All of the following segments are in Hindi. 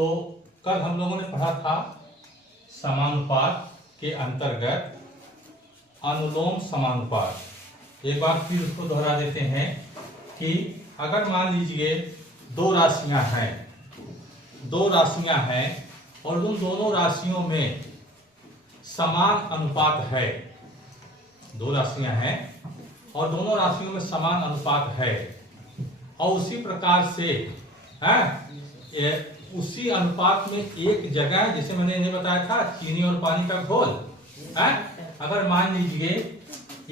तो कल हम लोगों ने पढ़ा था समानुपात के अंतर्गत अनुलोम समानुपात। एक बार फिर उसको दोहरा देते हैं कि अगर मान लीजिए दो राशियां हैं और उन दोनों राशियों में समान अनुपात है, दो राशियां हैं और दोनों राशियों में समान अनुपात है और उसी प्रकार से उसी अनुपात में एक जगह, जैसे मैंने इन्हें बताया था चीनी और पानी का घोल, अगर मान लीजिए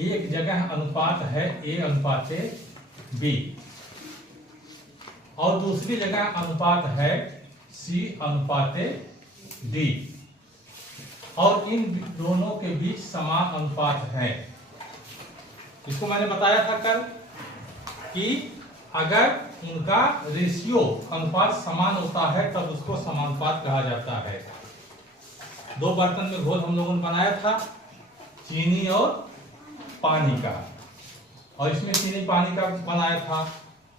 एक जगह अनुपात है A अनुपात B और दूसरी जगह अनुपात है C अनुपात D और इन दोनों के बीच समान अनुपात है। इसको मैंने बताया था कल कि अगर उनका रेशियो अनुपात समान होता है तब उसको समानुपात कहा जाता है। दो बर्तन में घोल हम लोगों ने बनाया था चीनी और पानी का, और इसमें चीनी पानी का बनाया था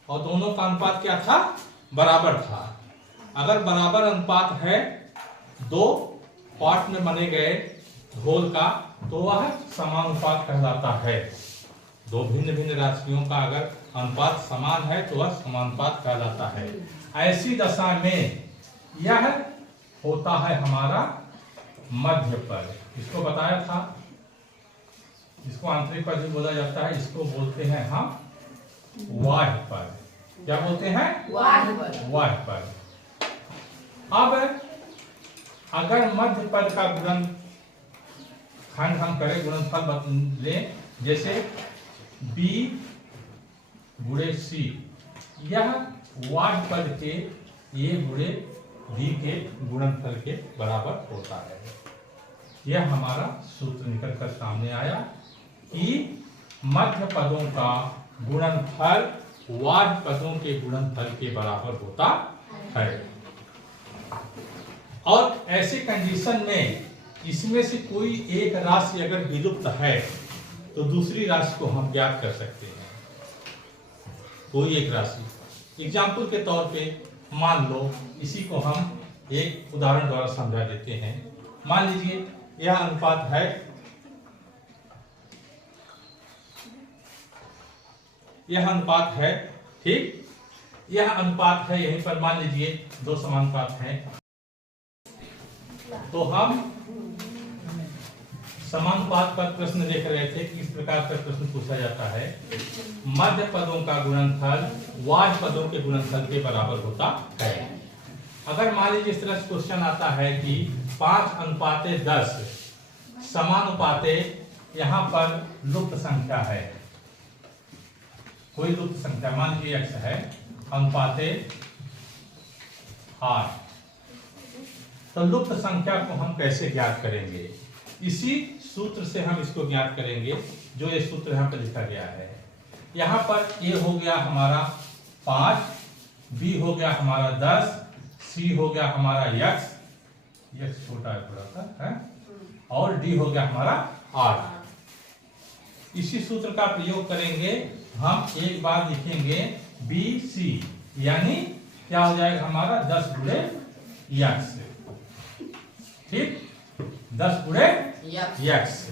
और दोनों का अनुपात क्या था? बराबर था। अगर बराबर अनुपात है दो पार्ट में बने गए घोल का तो वह समानुपात कहलाता है। दो भिन्न भिन्न राशियों का अगर अनुपात समान है तो वह समानुपात कहलाता है। ऐसी दशा में यह होता है हमारा मध्य पद। इसको बताया था, इसको आंतरिक पद भी बोला जाता है, इसको बोलते हैं हम बाह्य पद। क्या बोलते हैं? बाह्य पद। अब अगर मध्य पद का गुणनखंड हम करें, गुणनफल लें, जैसे B गुणे C, यह बाह्य पद के A गुणे D के गुणनफल के बराबर होता है। यह हमारा सूत्र निकल कर सामने आया कि मध्य पदों का गुणनफल बाह्य पदों के गुणनफल के बराबर होता है। और ऐसे कंडीशन में इसमें से कोई एक राशि अगर विलुप्त है तो दूसरी राशि को हम ज्ञात कर सकते हैं। कोई एक राशि, एग्जाम्पल के तौर पे मान लो, इसी को हम एक उदाहरण द्वारा समझा देते हैं। मान लीजिए यह अनुपात है, यह अनुपात है, ठीक, यह अनुपात है, यहीं पर मान लीजिए दो समानुपात हैं, तो हम समानुपात पर प्रश्न देख रहे थे कि इस प्रकार का प्रश्न पूछा जाता है, मध्य पदों का गुणनफल बाह्य पदों के गुणनफल के बराबर होता है। अगर मान लीजिए इस तरह से क्वेश्चन आता है कि 5:10 समानुपाते, यहाँ पर लुप्त संख्या है, कोई लुप्त संख्या मान लीजिए x है, अनुपाते 8, तो लुप्त संख्या को हम कैसे ज्ञात करेंगे? इसी सूत्र से हम इसको ज्ञात करेंगे, जो ये सूत्र यहाँ पर लिखा गया है। यहाँ पर A हो गया हमारा 5, B हो गया हमारा 10, C हो गया हमारा x छोटा है थोड़ा सा है, और D हो गया हमारा 8। इसी सूत्र का प्रयोग करेंगे, हम एक बार लिखेंगे BC, यानी क्या हो जाएगा हमारा 10 गुणे x, ठीक, 10 गुणे x।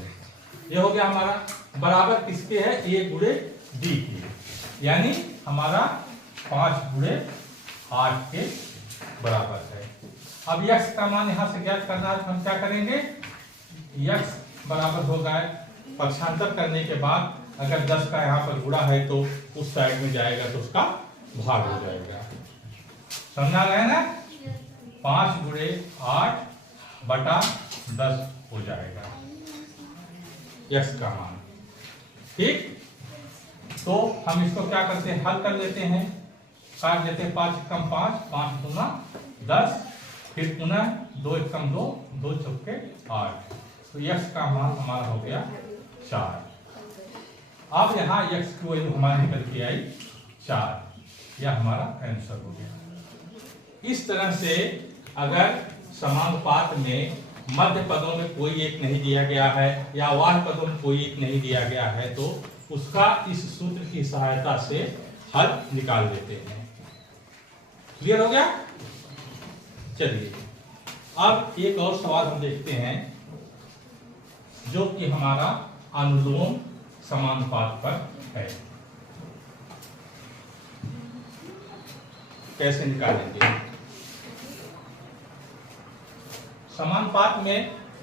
ये हो गया हमारा बराबर किसके है? A गुणे D के, यानी हमारा 5 गुणे 8 के बराबर है। अब x का मान यहां से ज्ञात करना है, हम क्या करेंगे? x बराबर होगा, पक्षांतर करने के बाद अगर 10 का यहाँ पर गुणा है तो उस साइड में जाएगा तो उसका भाग हो जाएगा। समझा रहे ना? 5 गुणे 8 बटा 10 हो जाएगा x का मान, ठीक। तो हम इसको क्या करते हैं? हल कर लेते हैं, काट लेते हैं। 5 कम 5, 5 दूना 10, फिर पुनः 2 1 कम 2, 2 चौके 8, तो x का मान हमारा हो गया 4। अब यहाँ x की वैल्यू हमारी निकल के आई 4, यह हमारा आंसर हो गया। इस तरह से अगर समानुपात में मध्य पदों में कोई एक नहीं दिया गया है या बाह्य पदों में कोई एक नहीं दिया गया है तो उसका इस सूत्र की सहायता से हल निकाल देते हैं। क्लियर हो गया? चलिए अब एक और सवाल हम देखते हैं जो कि हमारा अनुलोम समानुपात पर है। कैसे निकालेंगे? समानुपात में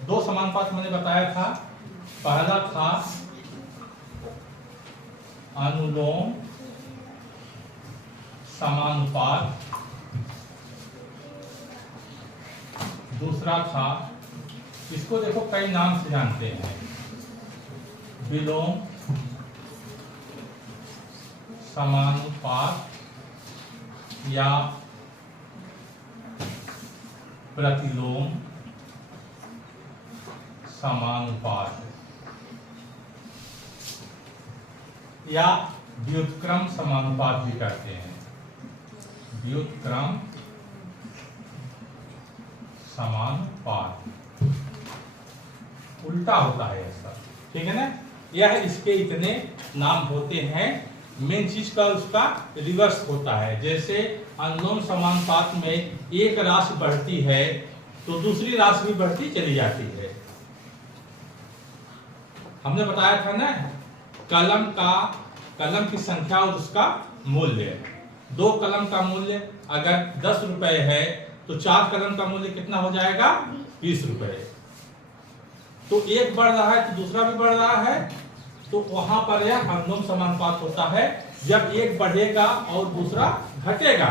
दो समानुपात मैंने बताया था। पहला था अनुलोम समानुपात, दूसरा था, इसको देखो कई नाम से जानते हैं, विलोम समानुपात या प्रतिलोम समानुपात या व्युत्क्रम समानुपात भी कहते हैं। व्युत्क्रम समानुपात उल्टा होता है ऐसा, ठीक है ना। यह इसके इतने नाम होते हैं। मेन चीज का उसका रिवर्स होता है। जैसे अनुलोम समानुपात में एक राशि बढ़ती है तो दूसरी राशि भी बढ़ती चली जाती है। हमने बताया था ना, कलम की संख्या और उसका मूल्य। दो कलम का मूल्य अगर 10 रुपए है तो 4 कलम का मूल्य कितना हो जाएगा? 20 रुपए। तो एक बढ़ रहा है तो दूसरा भी बढ़ रहा है, तो वहां पर यह अनुलोम समानुपात होता है। जब एक बढ़ेगा और दूसरा घटेगा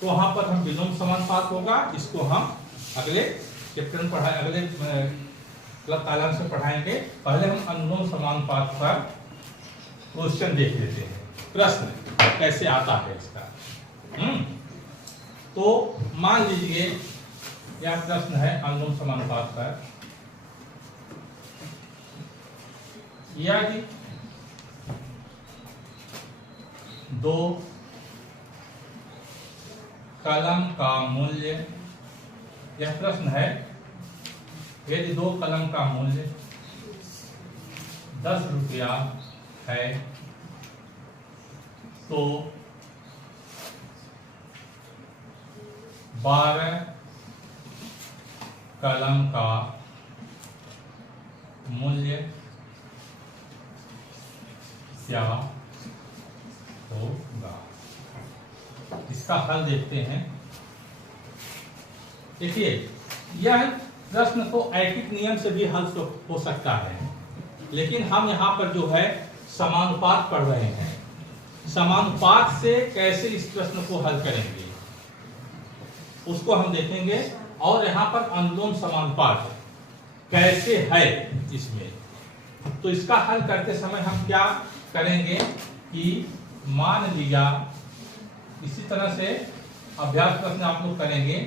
तो वहां पर हम विलोम समानुपात होगा। इसको हम अगले चैप्टर में अगले कॉलम से पढ़ाएंगे। पहले हम अनुलोम समानुपात पर क्वेश्चन देख लेते हैं, प्रश्न कैसे आता है इसका। तो मान लीजिए यह प्रश्न है अनुलोम समानुपात पर। यदि दो कलम का मूल्य, यह प्रश्न है, यदि दो कलम का मूल्य 10 रुपया है तो 12 कलम का मूल्य क्या होगा? इसका हल देखते हैं। देखिए, यह प्रश्न को ऐकिक नियम से भी हल हो सकता है, लेकिन हम यहाँ पर जो है समानुपात पढ़ रहे हैं। समानुपात से कैसे इस प्रश्न को हल करेंगे उसको हम देखेंगे। और यहाँ पर अनुलोम समानुपात कैसे है इसमें, तो इसका हल करते समय हम क्या करेंगे कि मान लिया, इसी तरह से अभ्यास प्रश्न आप लोग करेंगे।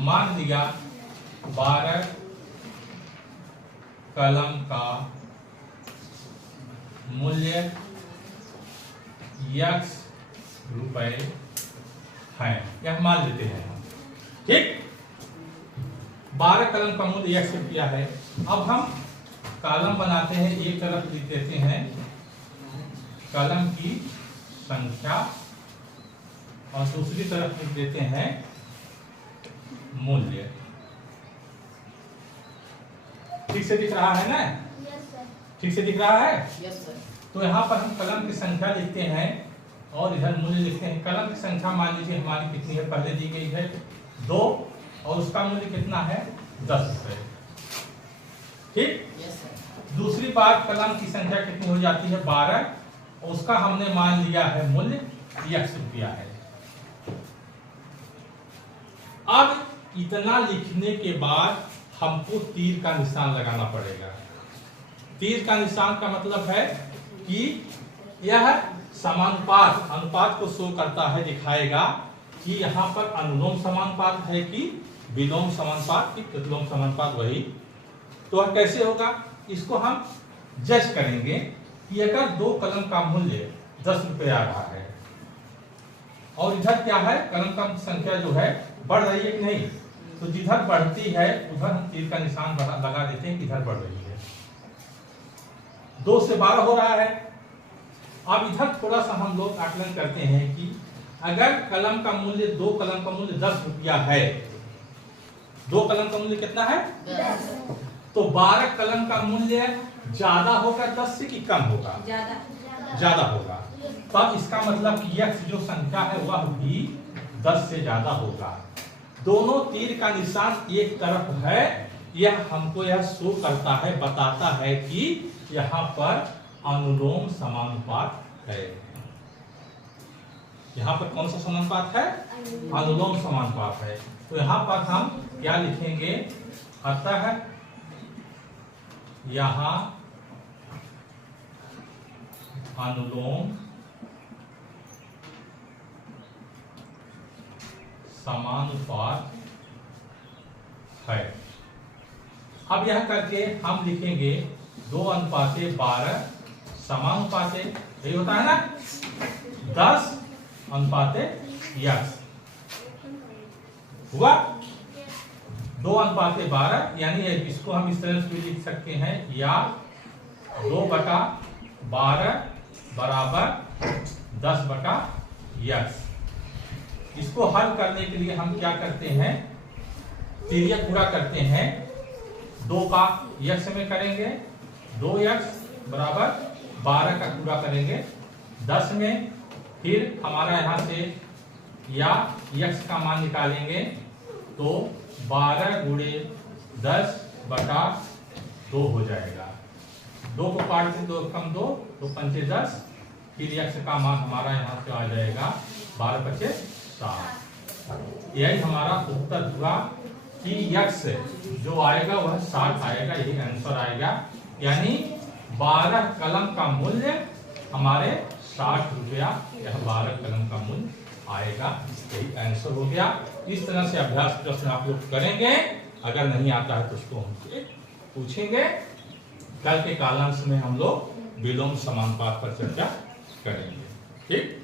मान लिया 12 कलम का मूल्य x रुपए है, यह मान लेते हैं हम, ठीक। 12 कलम का मूल्य x रुपया है। अब हम कॉलम बनाते हैं, एक तरफ लिख देते हैं कलम की संख्या और दूसरी तरफ लिख देते हैं मूल्य। ठीक से दिख रहा है ना? ठीक से दिख रहा है? Yes sir. तो यहाँ पर हम कलम की संख्या लिखते हैं और इधर मूल्य लिखते हैं। कलम की संख्या मान लीजिए हमारी कितनी है, पहले दी गई है 2 और उसका मूल्य कितना है 10 रुपए, ठीक। दूसरी बार कलम की संख्या कितनी हो जाती है 12 और उसका हमने मान लिया है मूल्य x रुपया है। अब इतना लिखने के बाद हमको तीर का निशान लगाना पड़ेगा। तीर का निशान का मतलब है कि यह समानुपात, अनुपात को शो करता है, दिखाएगा कि यहाँ पर अनुलोम समानुपात है कि विलोम समानुपात की प्रतिलोम समानुपात। वही तो कैसे होगा, इसको हम जज करेंगे कि अगर 2 कलम का मूल्य 10 रुपए आ रहा है और इधर क्या है, कलम का संख्या जो है बढ़ रही है कि नहीं, तो जिधर बढ़ती है उधर हम तीर का निशान लगा देते हैं कि इधर बढ़ रही है। 2 से 12 हो रहा है। अब इधर थोड़ा सा हम लोग आकलन करते हैं कि अगर कलम का मूल्य 2 कलम का मूल्य 10 रुपया है 2 कलम का मूल्य कितना है? तो 12 कलम का मूल्य ज्यादा होगा 10 से कि कम होगा? ज्यादा होगा। तब इसका मतलब कि x जो संख्या है वह भी 10 से ज्यादा होगा। दोनों तीर का निशान एक तरफ है, यह हमको यह शो करता है, बताता है कि यहाँ पर अनुलोम समानुपात है। यहाँ पर कौन सा समानुपात है? अनुलोम समानुपात है। तो यहाँ पर हम क्या लिखेंगे? अतः यहाँ अनुलोम समानुपात है। अब यह करके हम लिखेंगे 2:12 समानुपाते, यही होता है ना, 10:x हुआ 2:12, यानी इसको हम इस तरह से भी लिख सकते हैं, या 2/12 बराबर 10/x। इसको हल करने के लिए हम क्या करते हैं? तिर्यक पूरा करते हैं। 2 का x में करेंगे, 2x बराबर 12 का पूरा करेंगे 10 में, फिर हमारा यहाँ से या x का मान निकालेंगे तो 12 × 10/2 हो जाएगा। 2 को काट से 2 कम 2 तो 5 10, फिर x का मान हमारा यहाँ से आ जाएगा 12 × 5 7। यही हमारा उत्तर हुआ कि x जो आएगा वह 60 आएगा, यही आंसर आएगा। यानी 12 कलम का मूल्य हमारे 60 रुपया, यह 12 कलम का मूल्य आएगा, यही आंसर हो गया। इस तरह से अभ्यास प्रश्न आप लोग करेंगे। अगर नहीं आता है तो उसको हमसे पूछेंगे। कल के कालांश में हम लोग विलोम समानुपात पर चर्चा करेंगे। ठीक।